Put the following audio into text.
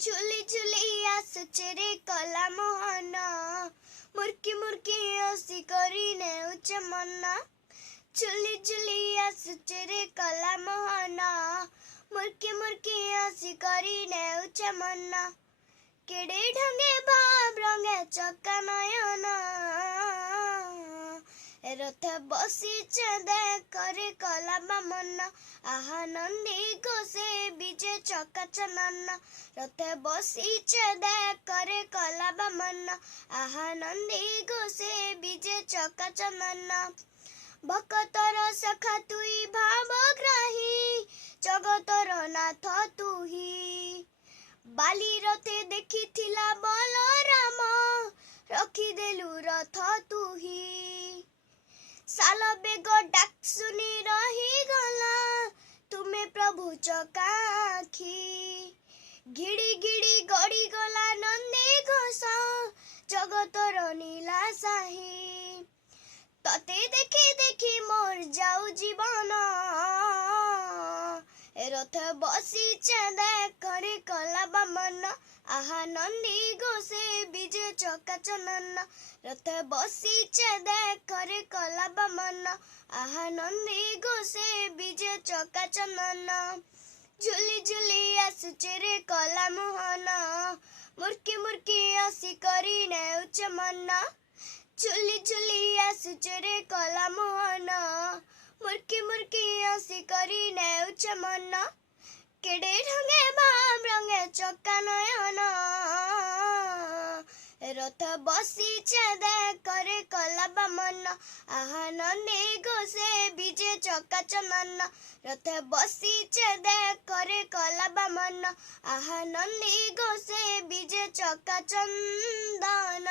ঝুলি ঝুলি আসুছে রে কলা মোহন, মুরকি মুরকি হসি করি নেউছে মন। ঝুলি ঝুলি আসুছে রে কলা মোহন, মুরকি মুরকি হসি করি নেউছে মন। কেড়ে ঢঙ্গে ভাব রঙে চকা নয়ন, রথে বসিছে দেখরে কলা বামন। আহা নন্দী ঘোষে বিজে চকা চনন, রথে বসিছে দেখরে কলা বামন। আহা নন্দী ঘোষে বিজে চকা চনন। ভকতর সখা তুই ভাবগ্রাহী, জগতর নাথ তুহি। বালি রথে ଦେଖିଥିଲା বলরাম, রখিদেলু রথ তুহি। সাল বেগ ডাক শুনি রহিগলা, ତୁମେ ପ୍ରଭୁ ଚକା ଆଖି। ଘିଡ଼ି ଘିଡ଼ି ଗଡ଼ିଗଲା ନନ୍ଦୀ ଘୋଷ, ଜଗତର ନୀଲା ସାହି। ତତେ ଦେଖି ଦେଖି মোর যাও জীবন, রথে বসিছে দেখরে কলা বামন। আহা নন্দী ঘোষে বিজে চকা চনন, রথে বসিছে দেখরে কলা বামন। আহা নন্দী ঘোষে বিজে চকা চনন। ঝুলি ঝুলি আসুছে রে কলা মোহন, মুরকি মুরকি হসি করি নেউছে মন। ঝুলি ঝুলি আসুছে রে কলা মোহন, মুরকি মুরকি হসি করি নেউছে মন। কেড়ে ঢঙ্গে ভাব রঙে চকা নয়ন, রথ বসিছে দেখরে কলা বামন। আহা নন্দী ঘোষে বিজে চকা চনন, রথে বসিছে দেখরে কলা বামন। আহা নন্দী ঘোষে বিজে চকা চন্দন।